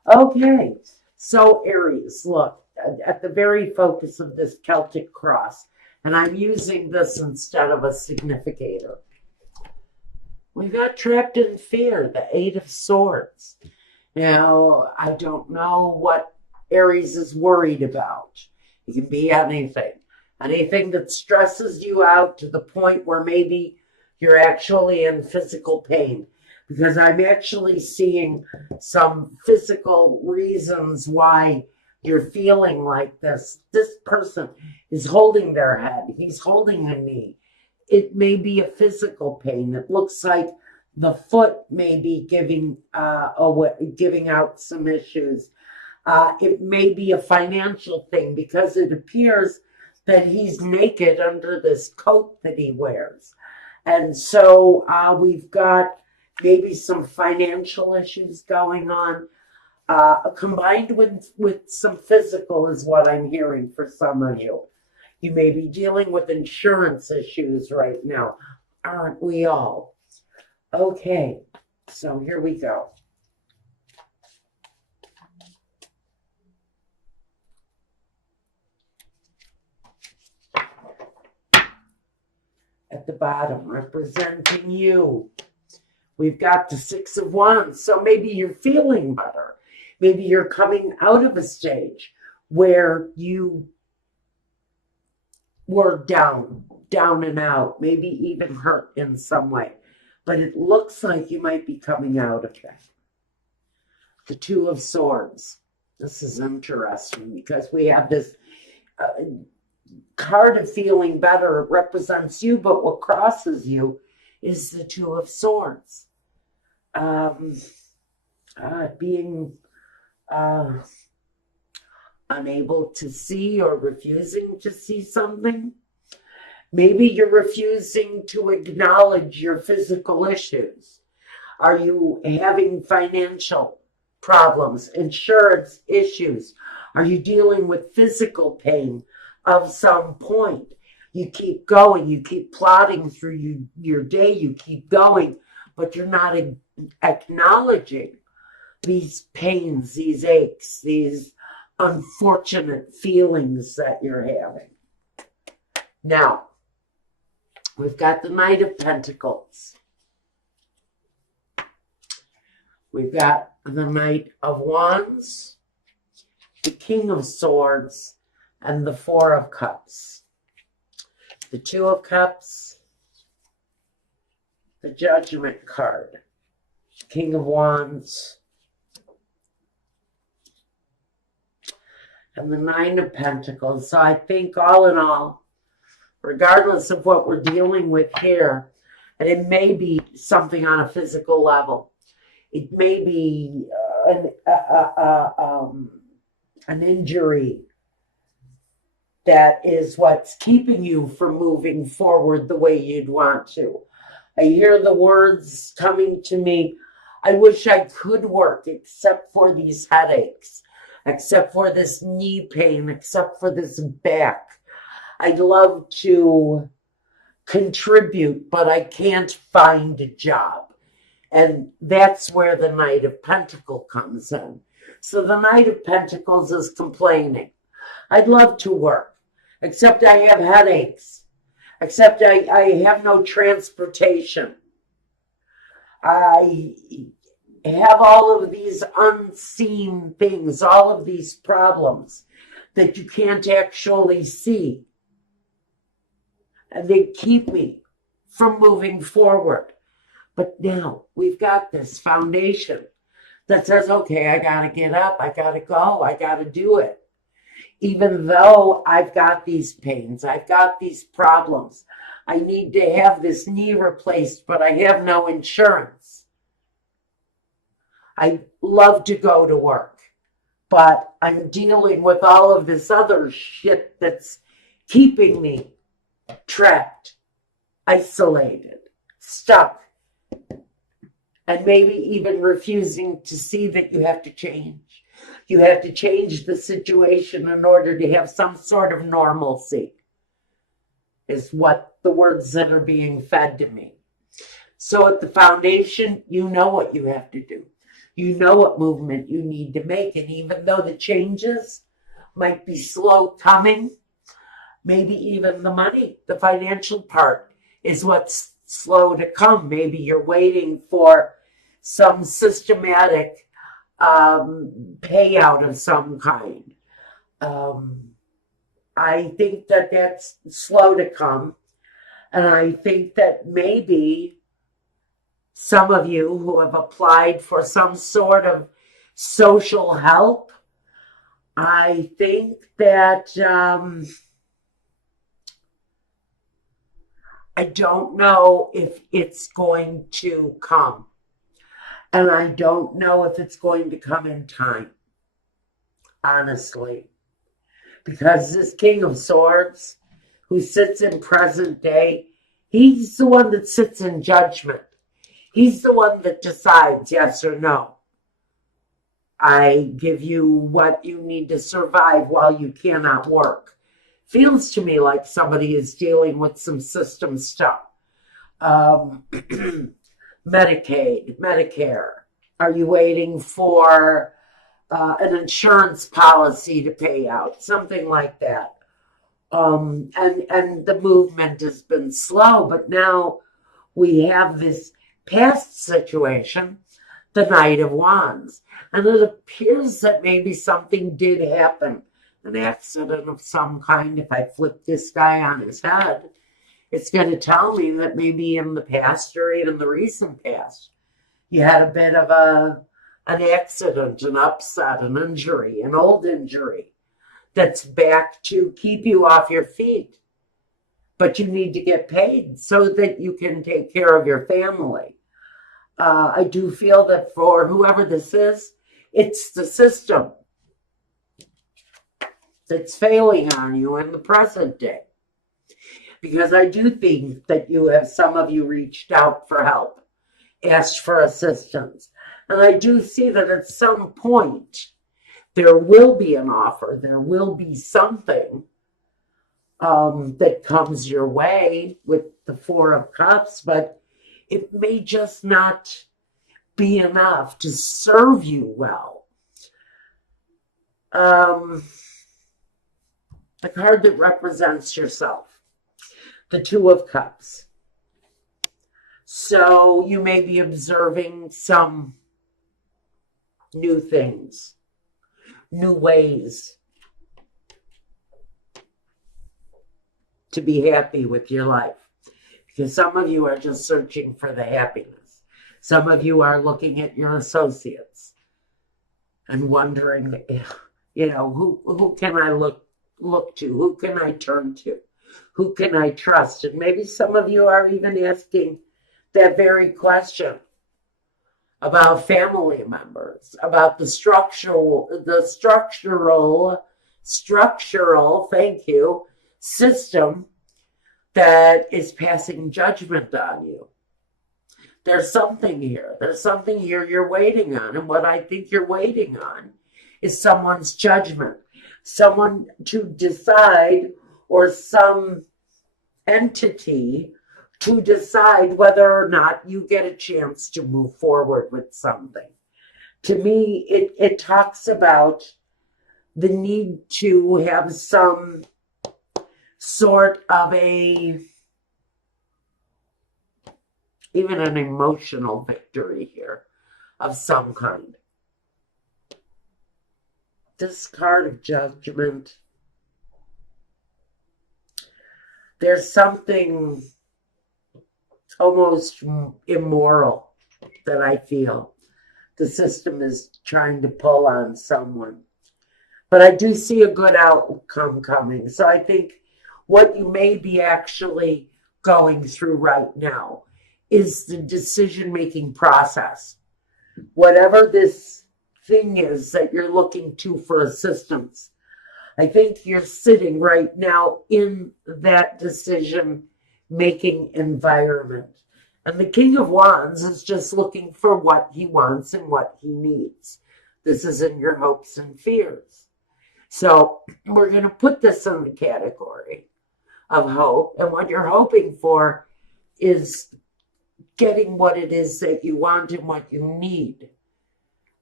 Okay, so Aries, look, at the very focus of this Celtic cross, and I'm using this instead of a significator. We got trapped in fear, the Eight of Swords. Now, I don't know what Aries is worried about. It can be anything. Anything that stresses you out to the point where maybe you're actually in physical pain. Because I'm actually seeing some physical reasons why you're feeling like this. This person is holding their head, he's holding a knee. It may be a physical pain. It looks like the foot may be giving out some issues. It may be a financial thing because it appears that he's naked under this coat that he wears. And so we've got maybe some financial issues going on, combined with some physical is what I'm hearing for some of you. You may be dealing with insurance issues right now. Aren't we all? Okay, so here we go. At the bottom, representing you, we've got the Six of Wands. So maybe you're feeling better. Maybe you're coming out of a stage where you were down and out, maybe even hurt in some way. But it looks like you might be coming out of that. The Two of Swords. This is interesting because we have this card of feeling better. It represents you, but what crosses you is the Two of Swords. Being unable to see or refusing to see something. Maybe you're refusing to acknowledge your physical issues. Are you having financial problems, insurance issues? Are you dealing with physical pain of some point? You keep going, you keep plodding through your day, you keep going, but you're not acknowledging these pains, these aches, these unfortunate feelings that you're having. Now, we've got the Knight of Pentacles. We've got the Knight of Wands, the King of Swords, and the Four of Cups. The Two of Cups, the Judgment card, King of Wands, and the Nine of Pentacles. So I think all in all, regardless of what we're dealing with here, and it may be something on a physical level, it may be an injury that is what's keeping you from moving forward the way you'd want to. I hear the words coming to me, I wish I could work except for these headaches, except for this knee pain, except for this back. I'd love to contribute, but I can't find a job. And that's where the Knight of Pentacles comes in. So the Knight of Pentacles is complaining. I'd love to work, except I have headaches, except I have no transportation. I have all of these unseen things, all of these problems that you can't actually see. And they keep me from moving forward. But now we've got this foundation that says, okay, I got to get up, I got to go, I got to do it. Even though I've got these pains, I've got these problems, I need to have this knee replaced, but I have no insurance. I love to go to work, but I'm dealing with all of this other shit that's keeping me trapped, isolated, stuck, and maybe even refusing to see that you have to change. You have to change the situation in order to have some sort of normalcy, is what the words that are being fed to me. So at the foundation, you know what you have to do. You know what movement you need to make. And even though the changes might be slow coming, maybe even the money, the financial part is what's slow to come. Maybe you're waiting for some systematic payout of some kind. I think that that's slow to come. And I think that maybe some of you who have applied for some sort of social help, I think that I don't know if it's going to come. And I don't know if it's going to come in time, honestly. Because this King of Swords, who sits in present day, he's the one that sits in judgment. He's the one that decides yes or no. I give you what you need to survive while you cannot work. Feels to me like somebody is dealing with some system stuff. Medicaid, Medicare. Are you waiting for an insurance policy to pay out? Something like that. And the movement has been slow, but now we have this past situation, the Knight of Wands. And it appears that maybe something did happen, an accident of some kind. If I flip this guy on his head, it's going to tell me that maybe in the past or even the recent past, you had a bit of an accident, an upset, an injury, an old injury that's back to keep you off your feet. But you need to get paid so that you can take care of your family. I do feel that for whoever this is, it's the system that's failing on you in the present day. Because I do think that some of you reached out for help, asked for assistance. And I do see that at some point, there will be an offer, there will be something that comes your way with the Four of Cups, but it may just not be enough to serve you well. The card that represents yourself, the Two of Cups. So you may be observing some new things, new ways to be happy with your life. Because some of you are just searching for the happiness. Some of you are looking at your associates and wondering, who can I look to? Who can I turn to? Who can I trust? And maybe some of you are even asking that very question about family members, about the structural, thank you, system that is passing judgment on you. There's something here. There's something here you're waiting on. And what I think you're waiting on is someone's judgment. Someone to decide, or some entity to decide whether or not you get a chance to move forward with something. To me, it talks about the need to have some sort of even an emotional victory here of some kind. This card of Judgment, there's something almost immoral that I feel the system is trying to pull on someone. But I do see a good outcome coming. So I think what you may be actually going through right now is the decision-making process. Whatever this thing is that you're looking to for assistance, I think you're sitting right now in that decision-making environment. And the King of Wands is just looking for what he wants and what he needs. This is in your hopes and fears. So we're going to put this in the category of hope. And what you're hoping for is getting what it is that you want and what you need.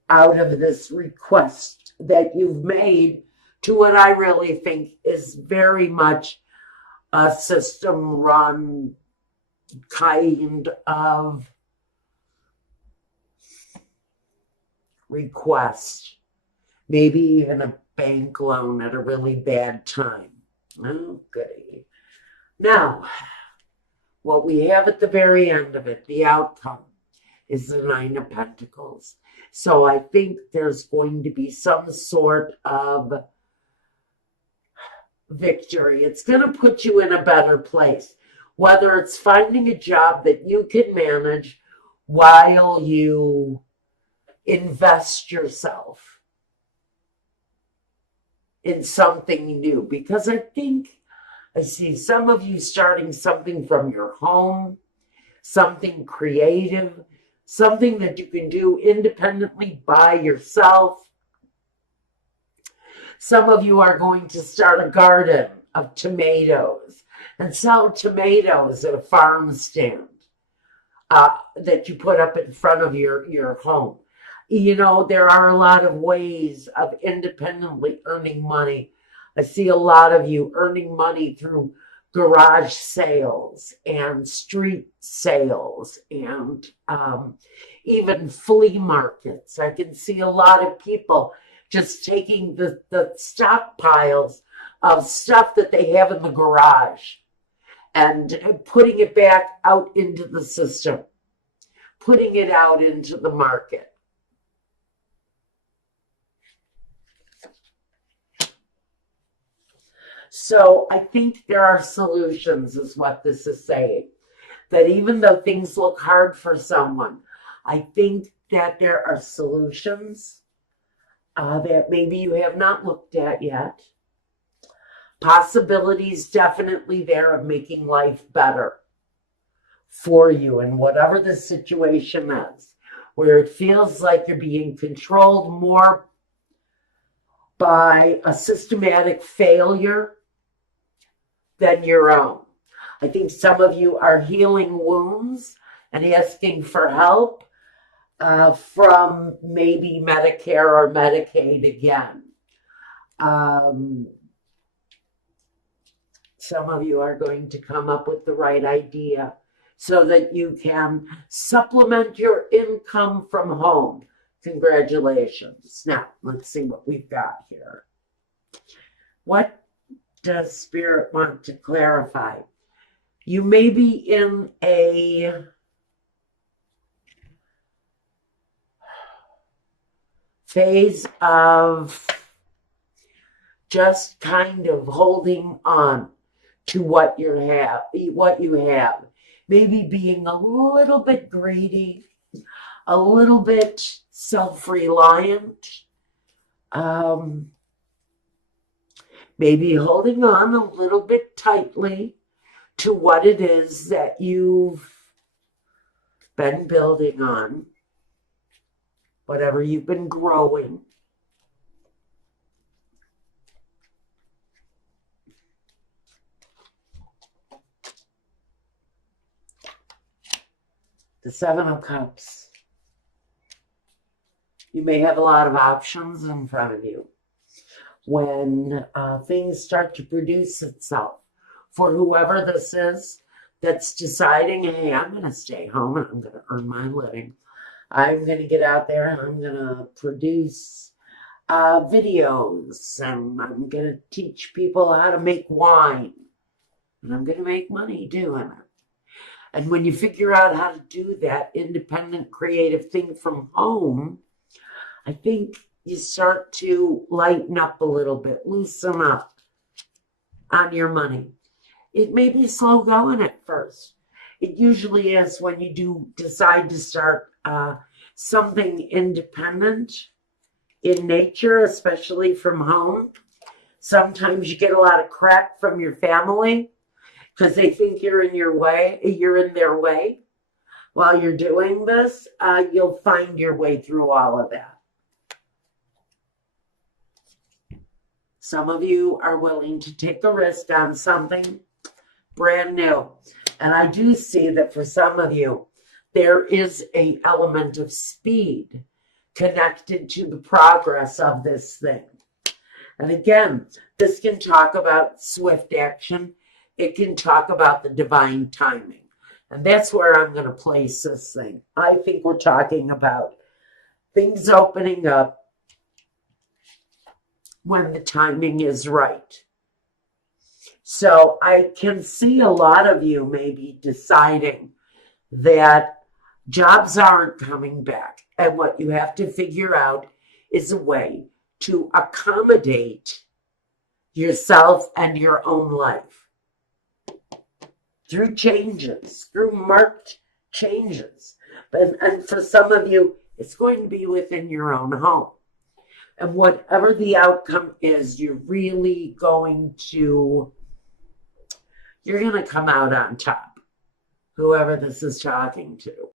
out of this request that you've made to what I really think is very much a system run kind of request. Maybe even a bank loan at a really bad time. Oh, goody. Now, what we have at the very end of it, the outcome, is the Nine of Pentacles. So I think there's going to be some sort of victory. It's going to put you in a better place, whether it's finding a job that you can manage while you invest yourself in something new. Because I think I see some of you starting something from your home, something creative, something that you can do independently by yourself. Some of you are going to start a garden of tomatoes and sell tomatoes at a farm stand that you put up in front of your home. You know, there are a lot of ways of independently earning money. I see a lot of you earning money through garage sales and street sales and even flea markets. I can see a lot of people just taking the stockpiles of stuff that they have in the garage and putting it back out into the system, putting it out into the market. So I think there are solutions, is what this is saying. That even though things look hard for someone, I think that there are solutions that maybe you have not looked at yet. Possibilities definitely there of making life better for you in whatever the situation is, where it feels like you're being controlled more by a systematic failure than your own. I think some of you are healing wounds and asking for help from maybe Medicare or Medicaid again. Some of you are going to come up with the right idea so that you can supplement your income from home. Congratulations. Now, let's see what we've got here. What does Spirit want to clarify? You may be in a phase of just kind of holding on to what you have. Maybe being a little bit greedy, a little bit self-reliant, maybe holding on a little bit tightly to what it is that you've been building on, whatever you've been growing. The Seven of Cups. You may have a lot of options in front of you when things start to produce itself. For whoever this is that's deciding, hey, I'm going to stay home and I'm going to earn my living. I'm going to get out there and I'm going to produce videos and I'm going to teach people how to make wine. And I'm going to make money doing it. And when you figure out how to do that independent creative thing from home, I think you start to lighten up a little bit, loosen up on your money. It may be slow going at first. It usually is when you do decide to start something independent in nature, especially from home. Sometimes you get a lot of crap from your family because they think you're in their way. While you're doing this, you'll find your way through all of that. Some of you are willing to take a risk on something brand new. And I do see that for some of you, there is an element of speed connected to the progress of this thing. And again, this can talk about swift action. It can talk about the divine timing. And that's where I'm going to place this thing. I think we're talking about things opening up when the timing is right. So I can see a lot of you maybe deciding that jobs aren't coming back. And what you have to figure out is a way to accommodate yourself and your own life through changes, through marked changes. And for some of you, it's going to be within your own home. And whatever the outcome is, you're going to come out on top, whoever this is talking to.